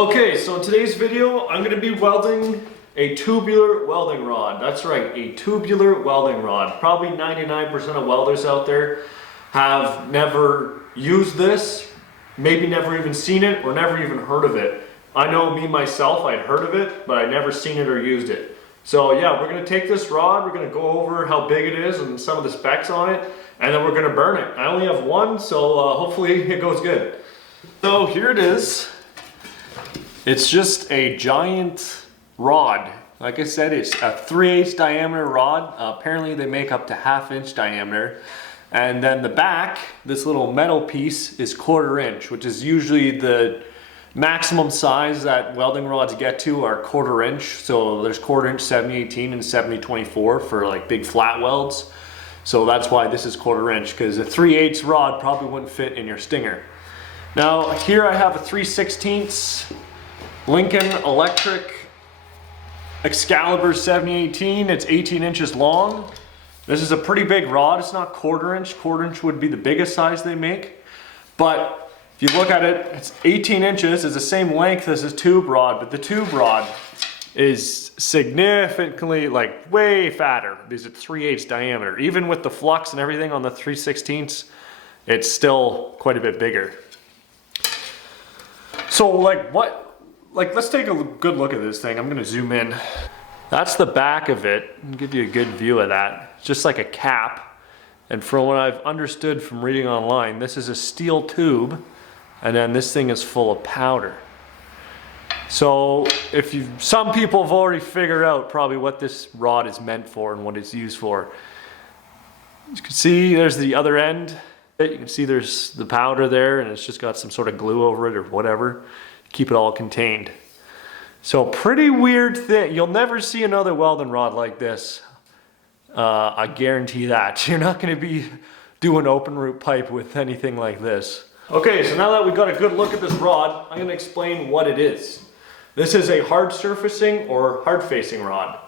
Okay, so in today's video, I'm going to be welding a tubular welding rod. That's right, a tubular welding rod. Probably 99% of welders out there have never used this, maybe never even seen it, or never even heard of it. I know me myself, I'd heard of it, but I'd never seen it or used it. So yeah, we're going to take this rod, we're going to go over how big it is and some of the specs on it, and then we're going to burn it. I only have one, so hopefully it goes good. So here it is. It's just a giant rod. Like I said, it's a 3/8 diameter rod. Apparently they make up to 1/2 inch diameter. And then the back, this little metal piece, is 1/4 inch, which is usually the maximum size that welding rods get to are 1/4 inch. So there's 1/4 inch 7018 and 7024 for like big flat welds. So that's why this is 1/4 inch, because a 3/8 rod probably wouldn't fit in your stinger. Now here I have a 3/16 Lincoln Electric Excalibur 7018. It's 18 inches long. This is a pretty big rod. It's not 1/4 inch. 1/4 inch would be the biggest size they make. But if you look at it, it's 18 inches. It's the same length as a tube rod, but the tube rod is significantly, like, way fatter. These are 3/8 diameter. Even with the flux and everything on the 3/16, it's still quite a bit bigger. So let's take a good look at this thing. I'm gonna zoom in. That's the back of it. I'll give you a good view of that. It's just like a cap. And from what I've understood from reading online, this is a steel tube, and then this thing is full of powder. So some people have already figured out probably what this rod is meant for and what it's used for. You can see there's the other end. You can see there's the powder there, and it's just got some sort of glue over it or whatever. Keep it all contained. So pretty weird thing. You'll never see another welding rod like this. I guarantee that. You're not going to be doing open root pipe with anything like this. Okay, so now that we've got a good look at this rod, I'm going to explain what it is. This is a hard surfacing or hard facing rod.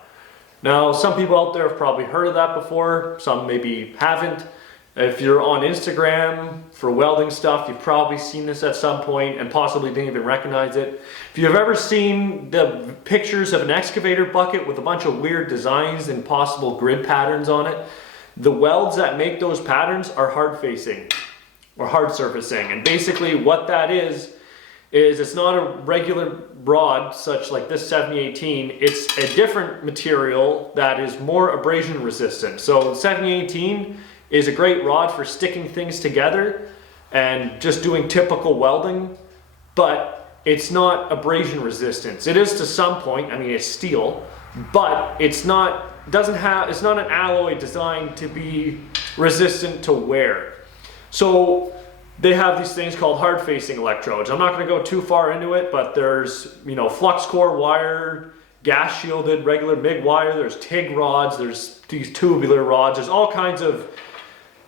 Now, some people out there have probably heard of that before. Some maybe haven't. If you're on Instagram for welding stuff, you've probably seen this at some point and possibly didn't even recognize it. If you've ever seen the pictures of an excavator bucket with a bunch of weird designs and possible grid patterns on it, the welds that make those patterns are hard facing or hard surfacing. And basically what that is it's not a regular rod such like this 7018. It's a different material that is more abrasion resistant. So 7018 is a great rod for sticking things together and just doing typical welding, but it's not abrasion resistance. It is to some point. I mean, it's steel, but it's not an alloy designed to be resistant to wear. So they have these things called hard facing electrodes. I'm not going to go too far into it, but there's, flux core wire, gas shielded, regular MIG wire, there's TIG rods, there's these tubular rods, there's all kinds of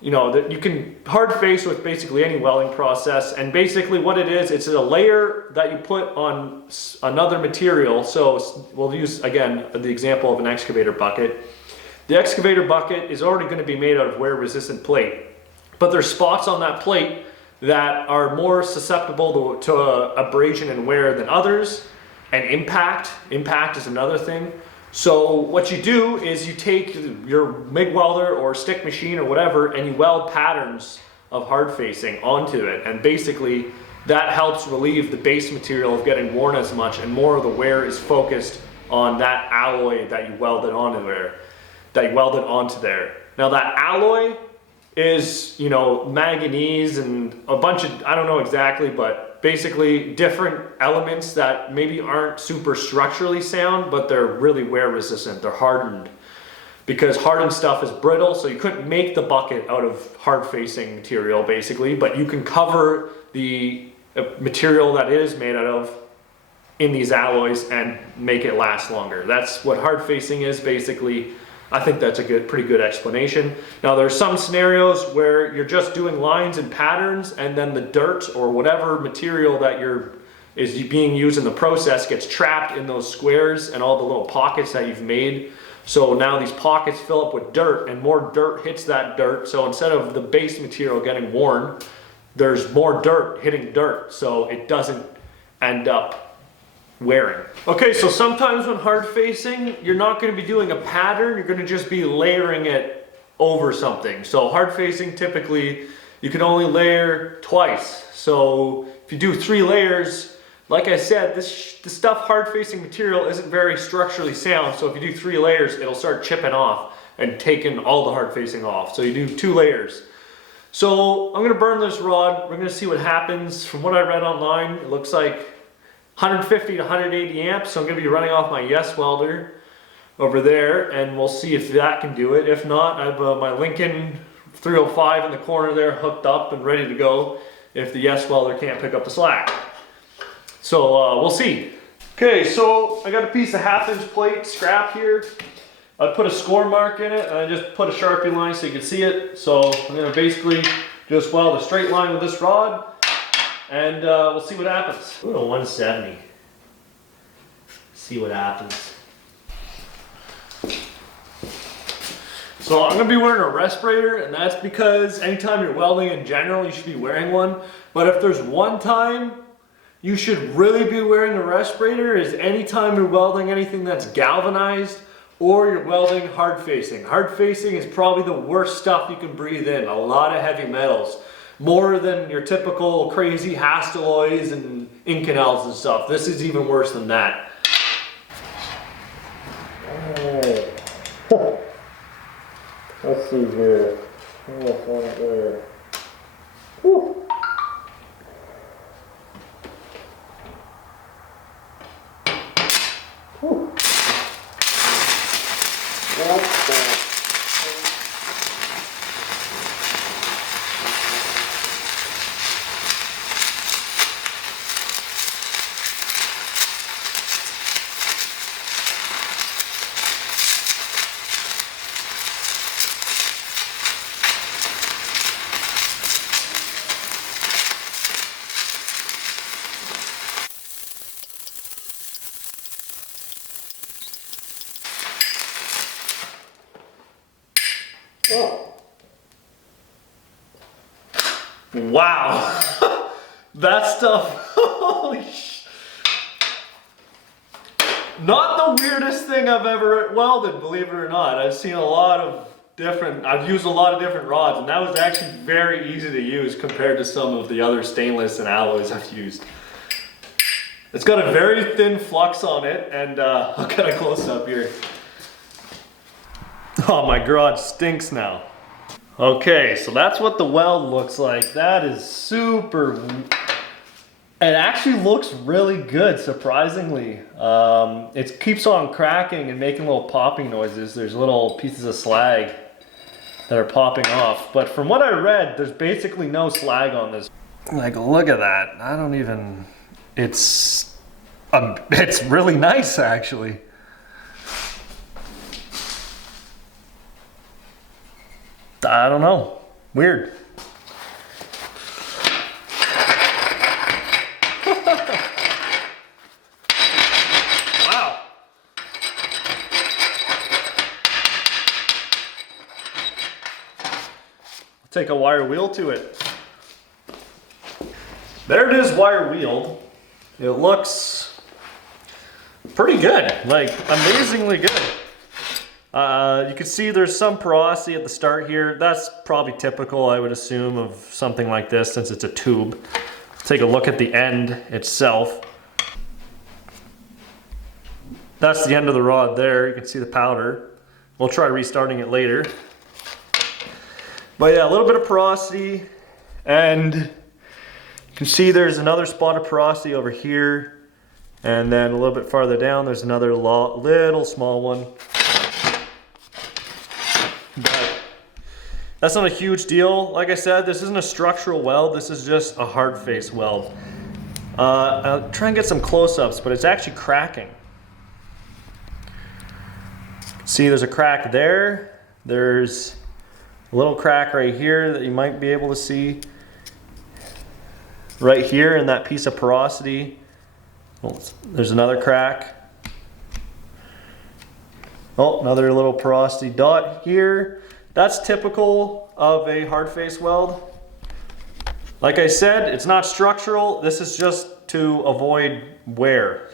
that you can hard face with basically any welding process. And basically what it is, it's a layer that you put on another material. So we'll use, again, the example of an excavator bucket. The excavator bucket is already going to be made out of wear resistant plate, but there's spots on that plate that are more susceptible to abrasion and wear than others, and impact is another thing. So what you do is you take your MIG welder or stick machine or whatever, and you weld patterns of hard facing onto it. And basically that helps relieve the base material of getting worn as much, and more of the wear is focused on that alloy that you welded onto there. Now that alloy is, manganese and a bunch of, I don't know exactly, but basically different elements that maybe aren't super structurally sound, but they're really wear resistant. They're hardened, because hardened stuff is brittle, so you couldn't make the bucket out of hard facing material basically, but you can cover the material that it is made out of in these alloys and make it last longer. That's what hard facing is basically. I think that's a pretty good explanation. Now there's some scenarios where you're just doing lines and patterns, and then the dirt or whatever material that is being used in the process gets trapped in those squares and all the little pockets that you've made. So now these pockets fill up with dirt, and more dirt hits that dirt. So instead of the base material getting worn, there's more dirt hitting dirt, so it doesn't end up wearing. Okay, so sometimes when hard facing, you're not going to be doing a pattern, you're going to just be layering it over something. So hard facing, typically, you can only layer twice. So if you do 3 layers, like I said, this stuff hard facing material isn't very structurally sound. So if you do 3 layers, it'll start chipping off and taking all the hard facing off. So you do 2 layers. So I'm going to burn this rod. We're going to see what happens. From what I read online, it looks like 150 to 180 amps. So I'm going to be running off my Yes welder over there, and we'll see if that can do it. If not, I have my Lincoln 305 in the corner there hooked up and ready to go if the Yes welder can't pick up the slack. So we'll see. Okay, so I got a piece of 1/2 inch plate scrap here. I put a score mark in it and I just put a Sharpie line so you can see it. So I'm going to basically just weld a straight line with this rod, and we'll see what happens. Ooh, a 170. See what happens. So I'm going to be wearing a respirator, and that's because anytime you're welding in general, you should be wearing one. But if there's one time you should really be wearing a respirator is anytime you're welding anything that's galvanized or you're welding hard facing. Hard facing is probably the worst stuff you can breathe in. A lot of heavy metals. More than your typical crazy Hastelloys and Inconels and stuff. This is even worse than that. Oh. Let's see here. Almost right there. Whew. Whew. Oh. Wow. That stuff, holy sh... Not the weirdest thing I've ever welded, believe it or not. I've used a lot of different rods, and that was actually very easy to use compared to some of the other stainless and alloys I've used. It's got a very thin flux on it, and I'll get a close up here. Oh, my garage stinks now. Okay, so that's what the weld looks like. That is super... It actually looks really good, surprisingly. It keeps on cracking and making little popping noises. There's little pieces of slag that are popping off. But from what I read, there's basically no slag on this. Like, look at that. I don't even... It's really nice, actually. I don't know. Weird. Wow. I'll take a wire wheel to it. There it is, wire wheeled. It looks pretty good, like amazingly good. You can see there's some porosity at the start here. That's probably typical, I would assume, of something like this since it's a tube. Take a look at the end itself. That's the end of the rod there. You can see the powder. We'll try restarting it later. But yeah, a little bit of porosity, and you can see there's another spot of porosity over here, and then a little bit farther down there's another little small one. But that's not a huge deal. Like I said, this isn't a structural weld, this is just a hard face weld. I'll try and get some close-ups, but it's actually cracking. See, there's a crack there. There's a little crack right here that you might be able to see. Right here in that piece of porosity. Oh, there's another crack. Oh, another little porosity dot here. That's typical of a hard face weld. Like I said, it's not structural. This is just to avoid wear.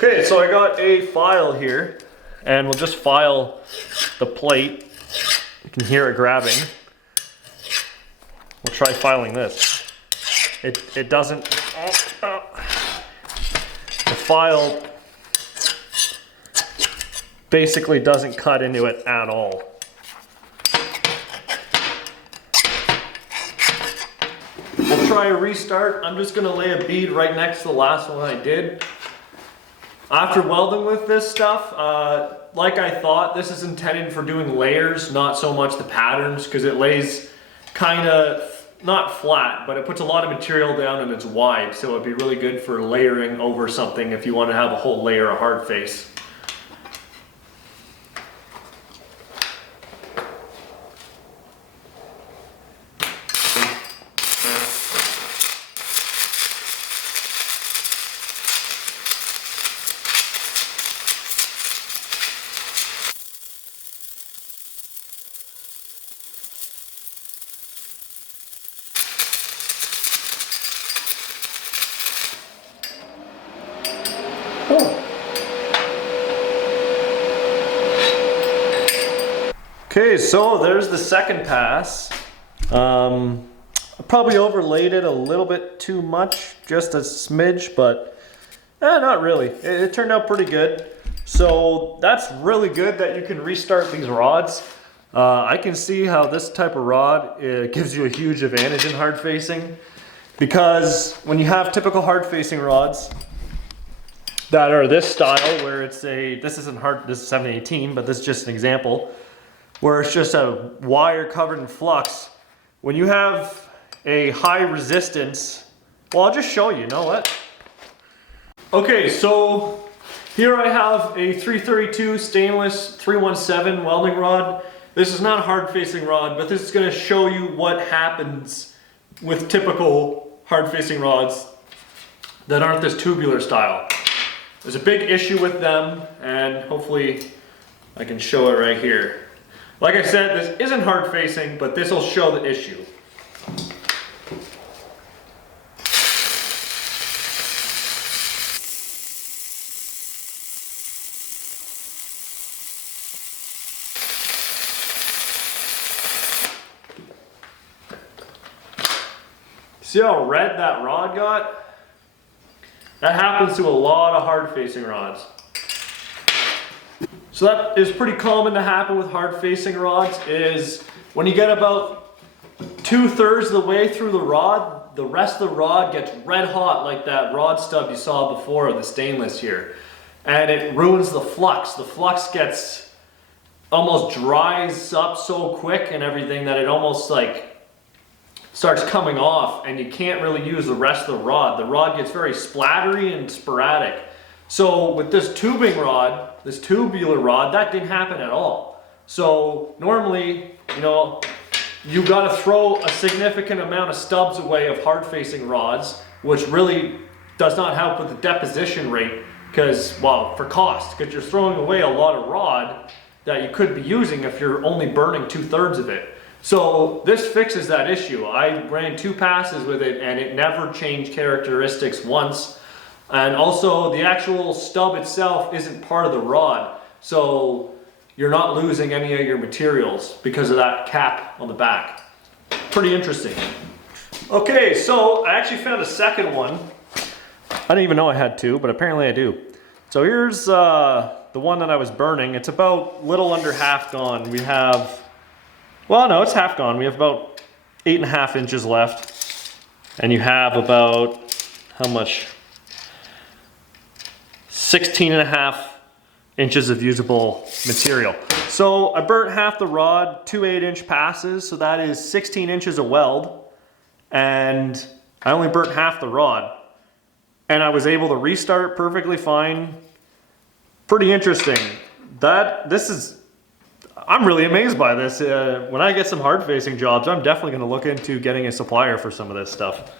Okay, so I got a file here, and we'll just file the plate. You can hear it grabbing. We'll try filing this. It doesn't, the file basically doesn't cut into it at all. We'll try a restart. I'm just gonna lay a bead right next to the last one I did. After welding with this stuff, like I thought, this is intended for doing layers, not so much the patterns, because it lays kind of, not flat, but it puts a lot of material down and it's wide, so it'd be really good for layering over something if you want to have a whole layer of hard face. Okay, so there's the second pass. I probably overlaid it a little bit too much, just a smidge, but not really. It turned out pretty good. So that's really good that you can restart these rods. I can see how this type of rod gives you a huge advantage in hard facing, because when you have typical hard facing rods that are this style, where it's this is 718, but this is just an example, where it's just a wire covered in flux. When you have a high resistance, well, I'll just show you, you know what? Okay, so here I have a 332 stainless 317 welding rod. This is not a hard facing rod, but this is gonna show you what happens with typical hard facing rods that aren't this tubular style. There's a big issue with them, and hopefully I can show it right here. Like I said, this isn't hard facing, but this will show the issue. See how red that rod got? That happens to a lot of hard facing rods. So that is pretty common to happen with hard facing rods, is when you get about 2/3 of the way through the rod, the rest of the rod gets red hot, like that rod stub you saw before of the stainless here. And it ruins the flux. The flux gets, almost dries up so quick and everything that it almost like starts coming off, and you can't really use the rest of the rod. The rod gets very splattery and sporadic. So with this tubing rod, this tubular rod, that didn't happen at all. So normally, you know, you gotta throw a significant amount of stubs away of hard facing rods, which really does not help with the deposition rate, because, well, for cost, because you're throwing away a lot of rod that you could be using if you're only burning 2/3 of it. So this fixes that issue. I ran 2 passes with it and it never changed characteristics once. And also the actual stub itself isn't part of the rod. So you're not losing any of your materials because of that cap on the back. Pretty interesting. Okay, so I actually found a second one. I didn't even know I had 2, but apparently I do. So here's the one that I was burning. It's about little under half gone. We have, well, no, it's half gone. We have about 8.5 inches left. And you have about, how much? 16.5 inches of usable material. So I burnt half the rod, 2 8-inch passes, so that is 16 inches of weld. And I only burnt half the rod. And I was able to restart it perfectly fine. Pretty interesting. I'm really amazed by this. When I get some hard facing jobs, I'm definitely gonna look into getting a supplier for some of this stuff.